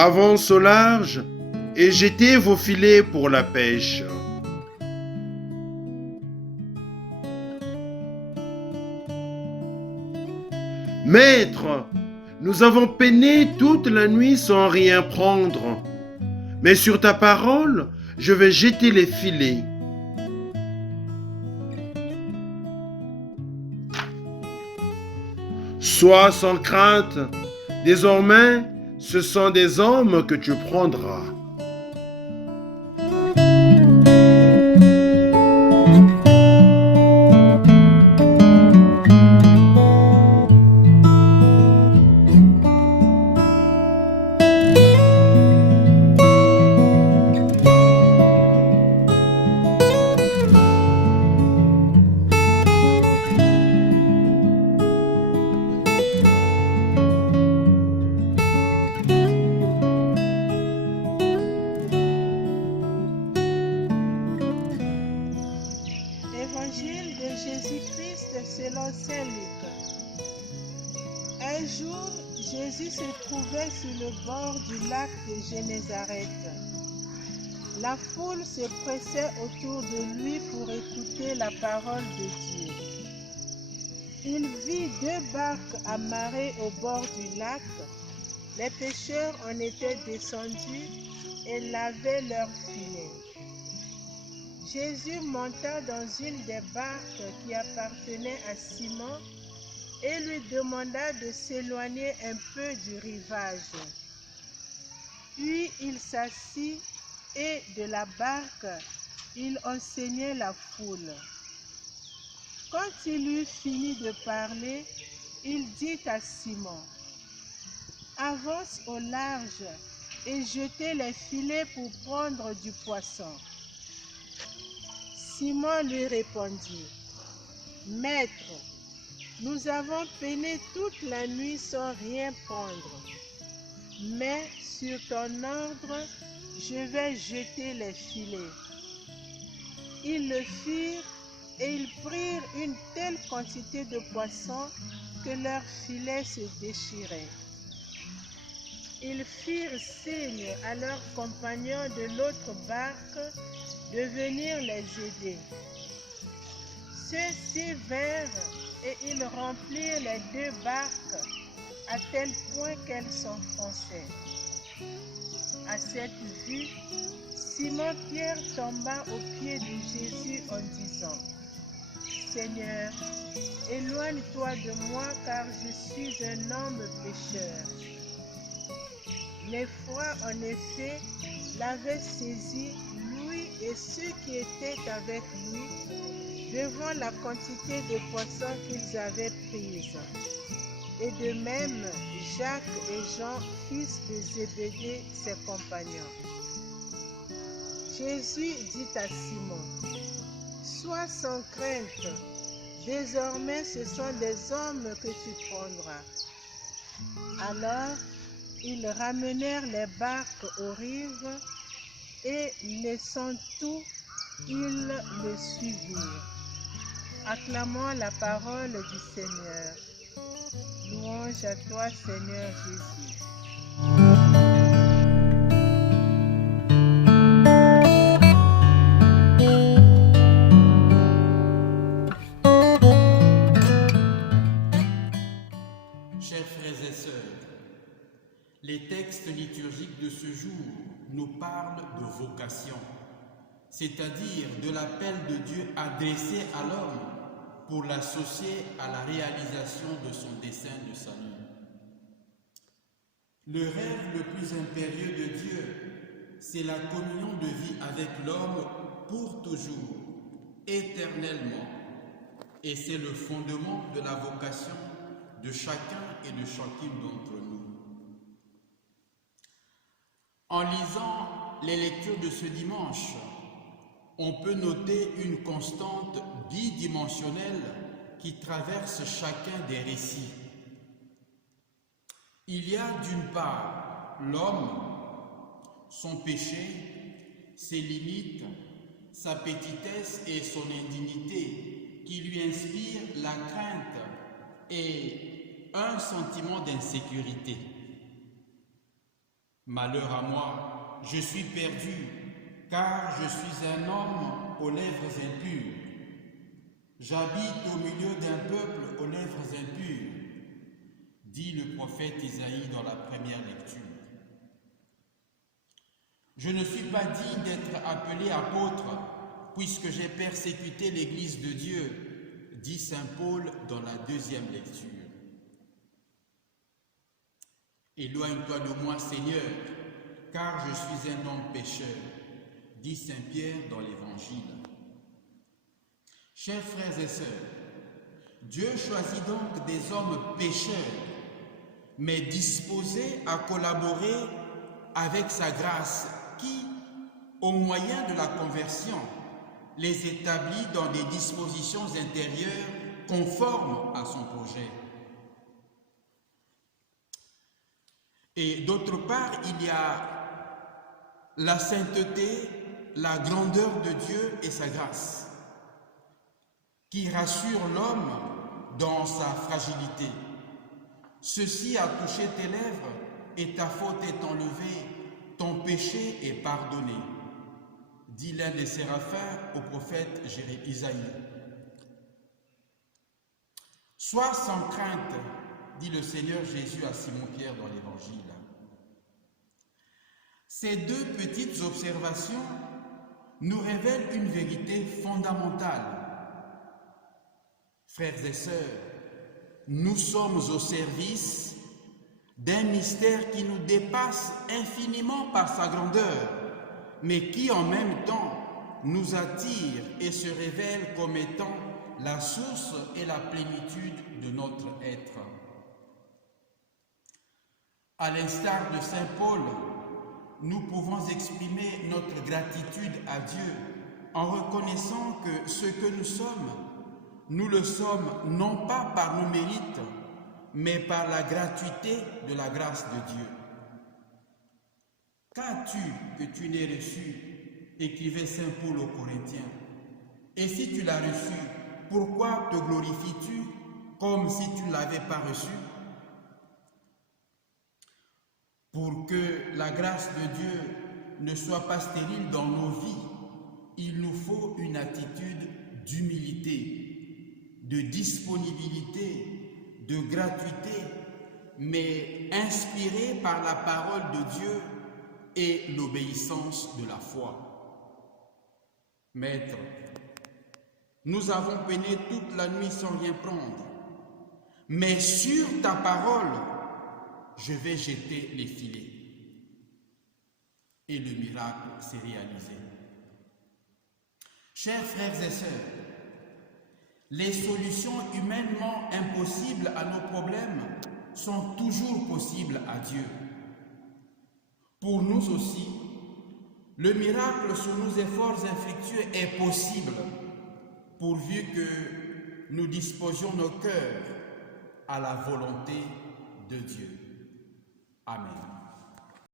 Avance au large et jetez vos filets pour la pêche. Maître, nous avons peiné toute la nuit sans rien prendre. Mais sur ta parole, je vais jeter les filets. Sois sans crainte. Désormais, ce sont des hommes que tu prendras. Évangile de Jésus-Christ selon saint Luc. Un jour, Jésus se trouvait sur le bord du lac de Génézareth. La foule se pressait autour de lui pour écouter la parole de Dieu. Il vit 2 barques amarrées au bord du lac. Les pêcheurs en étaient descendus et lavaient leurs filets. Jésus monta dans une des barques qui appartenait à Simon et lui demanda de s'éloigner un peu du rivage. Puis il s'assit et de la barque, il enseignait la foule. Quand il eut fini de parler, il dit à Simon: « Avance au large et jetez les filets pour prendre du poisson. » Simon lui répondit: « Maître, nous avons peiné toute la nuit sans rien prendre, mais sur ton ordre, je vais jeter les filets. » Ils le firent et ils prirent une telle quantité de poissons que leurs filets se déchiraient. Ils firent signe à leurs compagnons de l'autre barque de venir les aider. Ceux-ci vinrent et ils remplirent les 2 barques à tel point qu'elles s'enfonçaient. À cette vue, Simon-Pierre tomba aux pieds de Jésus en disant: « Seigneur, éloigne-toi de moi car je suis un homme pécheur. » L'effroi en effet l'avait saisi, lui et ceux qui étaient avec lui, devant la quantité de poissons qu'ils avaient prise. Et de même, Jacques et Jean, fils de Zébédée, ses compagnons. Jésus dit à Simon: « Sois sans crainte, désormais ce sont des hommes que tu prendras. » Alors, ils ramenèrent les barques aux rives et, laissant tout, ils le suivirent. Acclamons la parole du Seigneur. Louange à toi, Seigneur Jésus. Chers frères et sœurs, les textes liturgiques de ce jour nous parlent de vocation, c'est-à-dire de l'appel de Dieu adressé à l'homme pour l'associer à la réalisation de son dessein de salut. Le rêve le plus impérieux de Dieu, c'est la communion de vie avec l'homme pour toujours, éternellement, et c'est le fondement de la vocation de chacun et de chacune d'entre nous. En lisant les lectures de ce dimanche, on peut noter une constante bidimensionnelle qui traverse chacun des récits. Il y a d'une part l'homme, son péché, ses limites, sa petitesse et son indignité qui lui inspirent la crainte et un sentiment d'insécurité. Malheur à moi, je suis perdu, car je suis un homme aux lèvres impures. J'habite au milieu d'un peuple aux lèvres impures, dit le prophète Isaïe dans la première lecture. Je ne suis pas digne d'être appelé apôtre, puisque j'ai persécuté l'Église de Dieu, dit saint Paul dans la deuxième lecture. Éloigne-toi de moi, Seigneur, car je suis un homme pécheur, dit saint Pierre dans l'Évangile. Chers frères et sœurs, Dieu choisit donc des hommes pécheurs, mais disposés à collaborer avec sa grâce qui, au moyen de la conversion, les établit dans des dispositions intérieures conformes à son projet. Et d'autre part, il y a la sainteté, la grandeur de Dieu et sa grâce, qui rassure l'homme dans sa fragilité. Ceci a touché tes lèvres et ta faute est enlevée, ton péché est pardonné, dit l'un des séraphins au prophète Isaïe. Sois sans crainte, dit le Seigneur Jésus à Simon-Pierre dans l'Évangile. Ces deux petites observations nous révèlent une vérité fondamentale. Frères et sœurs, nous sommes au service d'un mystère qui nous dépasse infiniment par sa grandeur, mais qui en même temps nous attire et se révèle comme étant la source et la plénitude de notre être. À l'instar de saint Paul, nous pouvons exprimer notre gratitude à Dieu en reconnaissant que ce que nous sommes, nous le sommes non pas par nos mérites, mais par la gratuité de la grâce de Dieu. Qu'as-tu que tu n'aies reçu, écrivait saint Paul aux Corinthiens? Et si tu l'as reçu, pourquoi te glorifies-tu comme si tu ne l'avais pas reçu? Pour que la grâce de Dieu ne soit pas stérile dans nos vies, il nous faut une attitude d'humilité, de disponibilité, de gratuité, mais inspirée par la parole de Dieu et l'obéissance de la foi. Maître, nous avons peiné toute la nuit sans rien prendre, mais sur ta parole, je vais jeter les filets. Et le miracle s'est réalisé. Chers frères et sœurs, les solutions humainement impossibles à nos problèmes sont toujours possibles à Dieu. Pour nous aussi, le miracle sur nos efforts infructueux est possible, pourvu que nous disposions nos cœurs à la volonté de Dieu. Amen.